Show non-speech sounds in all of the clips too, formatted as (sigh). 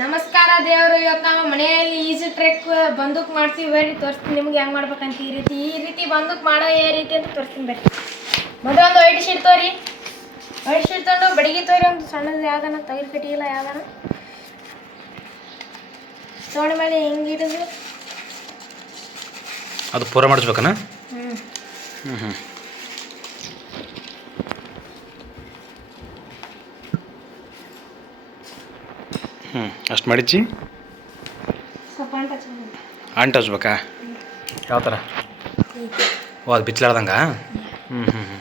ನಮಸ್ಕಾರ ದೇವರು ಇವತ್ತು ನಾವು ಮನೆಯಲ್ಲಿ ಈಜು ಟ್ರೆಕ್ ಬಂದೂಕ್ ಮಾಡ್ತೀವಿ. ಬರ್ರಿ ತೋರಿಸ್ತೀನಿ ನಿಮ್ಗೆ ಹೆಂಗೆ ಮಾಡ್ಬೇಕಂತ. ಈ ರೀತಿ ಈ ರೀತಿ ಬಂದೂಕ್ ಮಾಡೋ ಏ ರೀತಿ ಅಂತ ತೋರಿಸ್ತೀನಿ ಬರ್ರಿ. ಮೊದಲು ಒಂದು ವೈಟ್ ಶೀಟ್ ತೋರಿ. ವೈಟ್ ಶೀಟ್ ತೊಗೊಂಡು ಬಡಿಗೆ ತೋರಿ. ಒಂದು ಸಣ್ಣದು ಯಾವ್ದಾನ ತೈರು ಕಟ್ಟಿಗಿಲ್ಲ ಯಾವ್ದಾನ. ತೋಣ ಮೇಲೆ ಹಿಂಗೆ ಅದು ಪೂರ ಮಾಡಿಸ್ಬೇಕನ? ಹ್ಞೂ ಹ್ಞೂ ಹ್ಞೂ ಹ್ಞೂ ಅಷ್ಟು ಮಡಿಚಿ ಅಂಟ ಹಚ್ಬೇಕಾ. ಯಾವ ಥರ? ಓ ಅದು ಬಿಚ್ಚಲಾರ್ದಂಗ ಹ್ಞೂ ಹ್ಞೂ ಹ್ಞೂ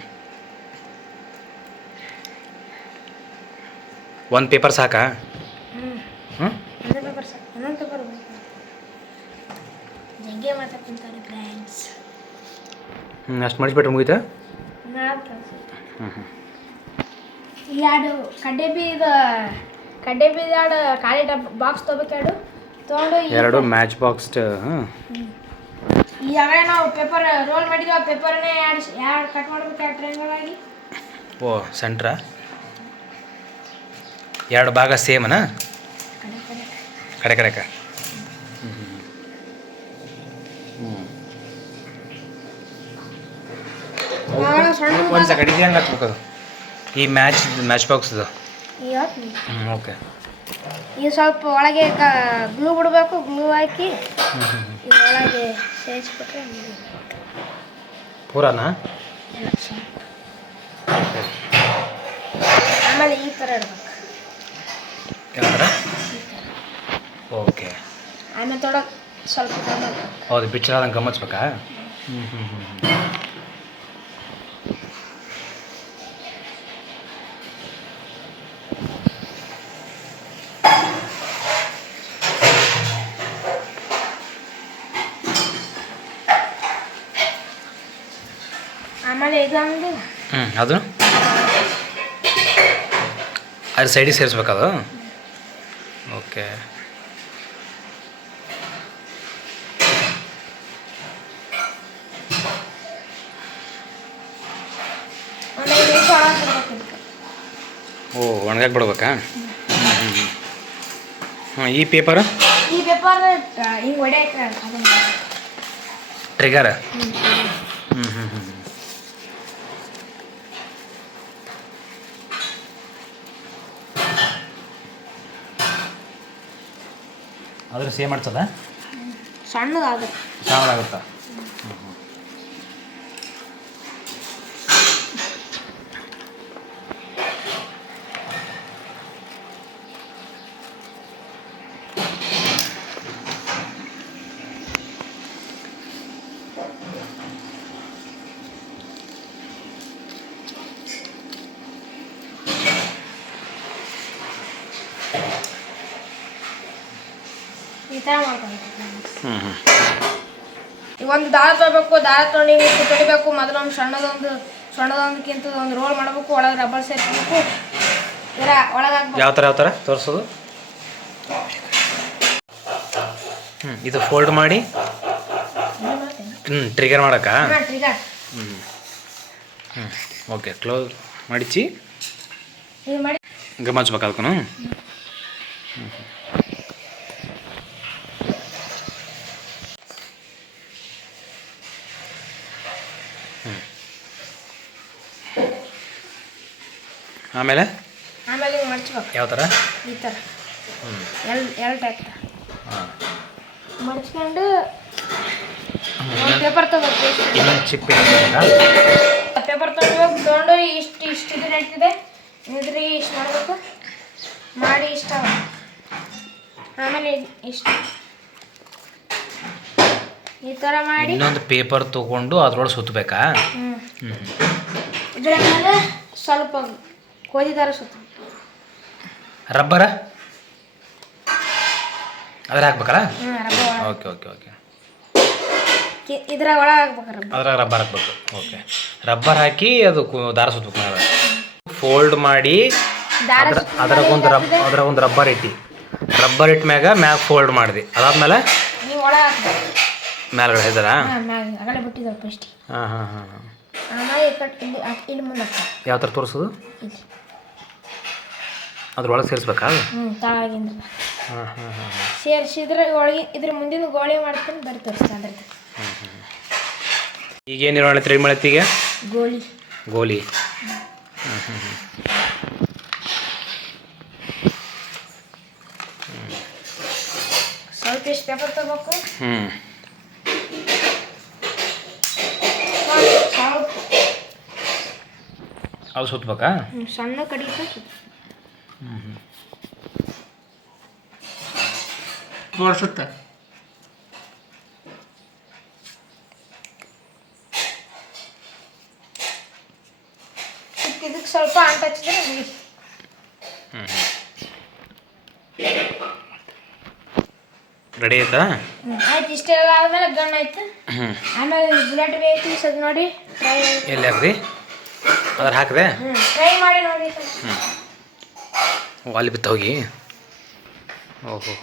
ಒಂದು ಪೇಪರ್ ಸಾಕಾ? ಹ್ಞೂ ಹ್ಞೂ ಅಷ್ಟು ಮಾಡಿಸ್ಬಿಟ್ರೆ ಮುಗೀತಾ? ಹ್ಞೂ ಹ್ಞೂ ಎರಡು ಕಡ್ಡೆ ಬೀದ ಕಡ್ಡೆ ಬಿದ್ದಾಡ ಖಾಲಿ ಡಬ್ ಬಾಕ್ಸ್ ತೊಗೋಬೇಕು ಎರಡು. ತೊಗೊಂಡು ಈ- ಎರಡು ಮ್ಯಾಚ್ ಬಾಕ್ಸ್ ಹಾಂ ಈ ಯಾವಾಗ ನಾವು ಪೇಪರ್ ರೋಲ್ ಮಾಡಿದ್ವಿ ಆ ಪೇಪರ್ನೇ ಎರಡು ಎರಡು ಕಟ್ ಮಾಡ್ಬೇಕು ಎರಡು ಟ್ರೈನ್ಗಳಾಗಿ ಓ ಸೆಂಟ್ರ ಎರಡು ಭಾಗ ಸೇಮನಾ ಕಡೆ ಕಡೆ. ಕಡೆ ಕಡೆಕ ಆವಾಗ ಸಣ್ಣ ಒಂದು ಇದು ಹೆಂಗೆ ಅದು? ಈ ಮ್ಯಾಚ್ ಮ್ಯಾಚ್ ಬಾಕ್ಸ್ ಇದು ಇವತ್ತು ಹ್ಞೂ ಓಕೆ. ಈ ಸ್ವಲ್ಪ ಒಳಗೆ ಗ್ಲೂ ಬಿಡಬೇಕು ಗ್ಲೂ ಹಾಕಿ ಒಳಗೆ ಸೇರಿಸ್ಬಿಟ್ರೆ. ಪೂರಾನಾ. ಆಮೇಲೆ ಈ ಥರ ಇಡ್ಬೇಕು ಯಾವ ಥರ? ಓಕೆ. ಆಮೇಲೆ ತೊಡಕ್ ಸ್ವಲ್ಪ ಹೌದು ಬಿಚ್ಚಲಾದಂಗೆ ಗಮನಿಸ್ಬೇಕಾ ಹ್ಞೂ ಹ್ಞೂ ಹ್ಞೂ ಆಮೇಲೆ ಇದೊಂದು ಹ್ಞೂ ಅದು? ಅದು ಸೈಡಿಗೆ ಸೇರಿಸ್ಬೇಕದು? ಓಕೆ. ಓ ಒಣಗಾಕ್ ಬಿಡ್ಬೇಕಾ ಹ್ಞೂ ಈ ಪೇಪರ್ ಈ ಪೇಪರ್ ಹಿಂಗೆ ಟ್ರಿಗರ್. ಹ್ಞೂ ಹ್ಞೂ ಹ್ಞೂ ಅದ್ರ ಸೇಮ್ ಮಾಡ್ತದ? ಸಣ್ಣದಾದ್ರೆ ಸಣ್ಣದಾಗುತ್ತಾ ಮಾಡ್ಕೊಬೇಕು ಹ್ಞೂ ಹ್ಞೂ ಒಂದು ದಾರ ತೊಗೋಬೇಕು ದಾರ ತೊಗೊಂಡು ತೊಳಿಬೇಕು ಇಟ್ಟು ತೊಡಿಬೇಕು ಮೊದಲು ಒಂದು ಸಣ್ಣದೊಂದು ಸಣ್ಣದೊಂದಕ್ಕಿಂತ ಒಂದು ರೋಲ್ ಮಾಡಬೇಕು ಒಳಗೆ ರಬ್ಬರ್ ಸೇರಿಸ್ಬೇಕು ಇದರ ಒಳಗೆ ಯಾವ ಥರ ಯಾವ ಥರ ತೋರಿಸೋದು. ಹ್ಞೂ ಇದು ಫೋಲ್ಡ್ ಮಾಡಿ. ಹ್ಞೂ ಟ್ರಿಗರ್ ಮಾಡಕ್ಕ? ಹ್ಞೂ ಹ್ಞೂ ಓಕೆ ಕ್ಲೋಸ್ ಮಡಚಿ ಇದು ಮಾಡಿ. ಹ್ಞೂ ಅದಕ್ಕೂ ಆಮೇಲೆ? ಆಮೇಲೆ ಹಿಂಗೆ ಮಡ್ಚ್ಬೇಕು ಯಾವ ಥರ? ಈ ಥರ. ಹ್ಞೂ ಎಲ್ ಎರಡು ಟೈಪ್ ಹಾಂ. ಮಡ್ಚ್ಕೊಂಡು ಒಂದು ಪೇಪರ್ ತಗೋಬೇಕು ಇನ್ನೊಂದು ಪೇಪರ್ ತಗೋಬೇಕು ತೊಗೊಂಡು ಇಷ್ಟು ಇಷ್ಟು ಇದು ನಡೀತಿದೆ ಇದ್ರಿ ಇಷ್ಟು ಮಾಡಬೇಕು. ಮಾಡಿ ಇಷ್ಟ ಆಮೇಲೆ ಇಷ್ಟು. ಈ ಥರ ಮಾಡಿ. ಇನ್ನೊಂದು ಪೇಪರ್ ತೊಗೊಂಡು ಅದ್ರೊಳಗೆ ಸುತ್ತಬೇಕಾ ಹ್ಞೂ ಇದ್ರ ಮೇಲೆ ಸ್ವಲ್ಪ ಗೋಧಿ ಥರ ಸುತ್ತ. ರಬ್ಬರ? ಅದ್ರ ಹಾಕ್ಬೇಕಲ್ಲ? Okay okay okay. ಇದ್ರ ಒಳ ಹಾಕ್ಬೇಕು ಅದ್ರಾಗ ರಬ್ಬರ್ ಹಾಕ್ಬೇಕು. ಓಕೆ. ರಬ್ಬರ್ ಹಾಕಿ ಅದು ದಾರ ಸುತ್ತಬೇಕು ನಾವು ಫೋಲ್ಡ್ ಮಾಡಿ ದಾರ ಅದ್ರ ಅದ್ರಾಗ ಒಂದು ರಬ್ ಅದ್ರಾಗ ಒಂದು ರಬ್ಬರ್ ಇಟ್ಟಿ. ರಬ್ಬರ್ ಇಟ್ಟ ಮ್ಯಾಗ ಮ್ಯಾಗ ಫೋಲ್ಡ್ ಮಾಡಿದೆ. ಅದಾದ್ಮೇಲೆ? ಮ್ಯಾಲ ಮ್ಯಾಲ್ಗಡೆ ಫಸ್ಟ್ ಹಾಂ ಹಾಂ ಹಾಂ ಹಾಂ. ಆಮೇಲೆ ಈ ಇಲ್ಲಿ ಹಾಕ್ಬೇಕು ಯಾವ ಥರ ತೋರಿಸೋದು? ಇಲ್ಲಿ. ಅದ್ರೊಳಗೆ ಸೇರಿಸ್ಬೇಕಾ? ಹ್ಞೂ ತಳಗಿಂದ ಹಾಂ ಹಾಂ ಹಾಂ ಸೇರಿಸಿದ್ರೆ ಒಳಗೆ ಇದ್ರ ಮುಂದಿನ ಗೋಳಿ ಮಾಡ್ತೀನಿ ಬರ್ರಿ ತೋರಿಸ್ತಾ ಈಗ ಈಗೇನು ಇರೋಣ ತ್ರೀ ಮಾಡತ್ತಿ ಈಗ ಗೋಳಿ ಗೋಲಿ ಸ್ವಲ್ಪ ಎಷ್ಟು ಪೇಪರ್ ತಗೋಬೇಕು? ಹ್ಞೂ ಸ್ವಲ್ಪ ಅದು ಸುತ್ತಬೇಕಾ ಸಣ್ಣ ಕಡಿತ ತೋರಿಸುತ್ತ ಇದಕ್ಕೆ ಸ್ವಲ್ಪ ಅಂಟ ಹಚ್ಚಿದ್ರೆ. ರೆಡಿ ಆಯ್ತಾ? ಹ್ಮ್, ಆಯ್ತು ಇಷ್ಟೆಲ್ಲ ಆದ್ಮೇಲೆ ಗಣ್ಣ ಆಯ್ತು? ಹ್ಞೂ ಆಮೇಲೆ ಬುಲೆಟ್ ಬೇಕು ಸದ್ ನೋಡಿ. ಎಲ್ಲಿ ಹಾಕ್ರಿ? ಅದ್ರ ಹಾಕಿದೆ? ಹ್ಞೂ ಅಲ್ಲಿ ಬಿತ್ತು ಹೋಗಿ. ಓಹೋ.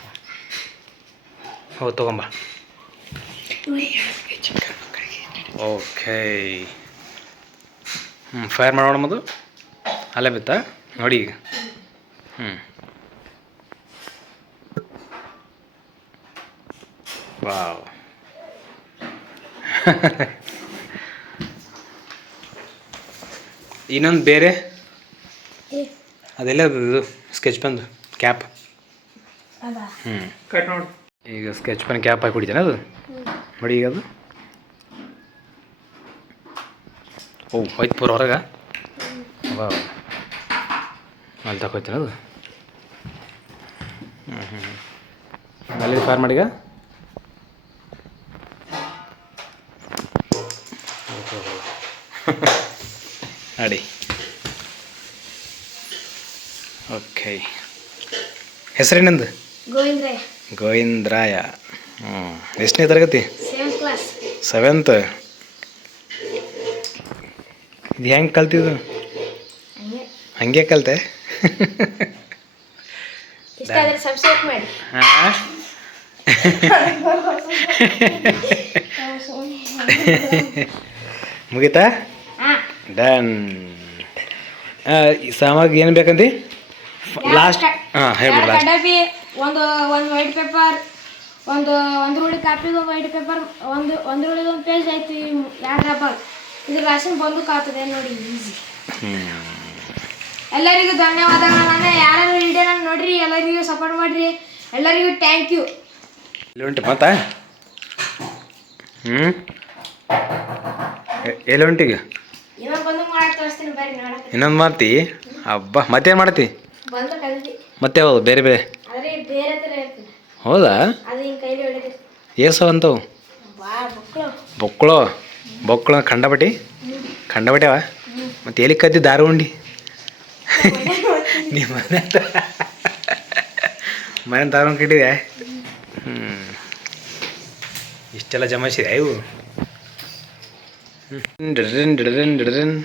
ಹೋಗಿ ತಗೊಂಬ. ಓಕೆ. ಹ್ಞೂ ಫೈರ್ ಮಾಡೋಣ ಮದು ಅಲ್ಲೇ ಬಿತ್ತ? ನೋಡಿ ಈಗ. ಹ್ಞೂ ವಾವ್. (laughs) ಇನ್ನೊಂದು ಬೇರೆ? ಅದೆಲ್ಲ ಇದು ಸ್ಕೆಚ್ ಪೆನ್ ಕ್ಯಾಪ್ ಅದಾ. ಹ್ಞೂ ಕಟ್ ನೋಡಿ. ಈಗ ಸ್ಕೆಚ್ ಪೆನ್ ಕ್ಯಾಪ್ ಹಾಕಿ ಕುಡಿತೇನೆ ಅದು ನೋಡಿ ಈಗ ಅದು. ಓ ಹೋಯ್ತು ಪೂರ ಹೊರಗೆ. ಅಲ್ಲಿ ತಗೋತೀನಿ ಅದು? ಹ್ಞೂ ಹ್ಞೂ ಅಲ್ಲಿ ಫಾರ್ ಮಾಡೀಗ? ಅಡಿ. ಓಕೆ ಹೆಸರೇನಂದು ಗೋವಿಂದ್ರಾಯ. ಹ್ಞೂ ಎಷ್ಟನೇ ತರಗತಿ? ಸೆವೆಂತ್ ಇದು ಹೆಂಗೆ ಕಲ್ತಿದ್ದು? ಹಂಗೆ. ಕಲಿತೆ? ಹಾಂ? (laughs) (laughs) ಮುಗೀತಾ? ಡನ್ ಸಾಮಾಗ್ರಿ ಏನು ಬೇಕಂತಿ ಲಾಸ್ಟ್ ಹಾಂ ಹೇಳ್ಬೋದು ಲಾಸ್ಟ್ ಡಬ್ಬಿ ಒಂದು ಒಂದು ವೈಟ್ ಪೇಪರ್ ಒಂದು ಒಂದು ರೂಳಿ ಕಾಪಿಗೆ ಒಂದು ವೈಟ್ ಪೇಪರ್ ಒಂದು ಒಂದು ರೂಳಿಗೆ ಒಂದು ಪೇಜ್ ಐತಿ ಎರಡು ರಬ್ಬರ್ ಇದು ರಾಶನ್ ಬಂದು ಕಾತದೆ ನೋಡಿ ಈಸಿ ಎಲ್ಲರಿಗೂ ಧನ್ಯವಾದಗಳು ನಾನು ಯಾರು ವಿಡಿಯೋನ ನೋಡ್ರಿ ಎಲ್ಲರಿಗೂ ಸಪೋರ್ಟ್ ಮಾಡ್ರಿ. ಎಲ್ಲರಿಗೂ ಥ್ಯಾಂಕ್ ಯು ಎಲ್ಲಿ ಉಂಟು ಮಾತಾ? ಹ್ಞೂ ಎಲ್ಲಿ ಉಂಟಿಗೆ ಇನ್ನೊಂದು ಮಾಡ್ತಿ? ಹಬ್ಬ. ಮತ್ತೇನು ಮಾಡ್ತಿ? ಮತ್ತೆ ಯಾವುದು? ಬೇರೆ ಬೇರೆ? ಹೌದಾ? ಏಸು ಅಂತವು? ಬೊಕ್ಕಳೋ ಬೊಕ್ಕಳ ಖಂಡಪಟ್ಟಿ? ಖಂಡಪಟ್ಟಿ ಮತ್ತೆ ಎಲ್ಲಿ ಕದ್ದಿ? ದಾರು ಉಂಡಿ ನಿಮ್ಮ ಮನೆ ಮನೆ ದಾರು ಕಟ್ಟಿದೆ ಹ್ಞೂ ಇಷ್ಟೆಲ್ಲ ಜಮಾಯಿಸಿದೆ ಇವು? ಹ್ಮ್. ಡಿಡರಿನ್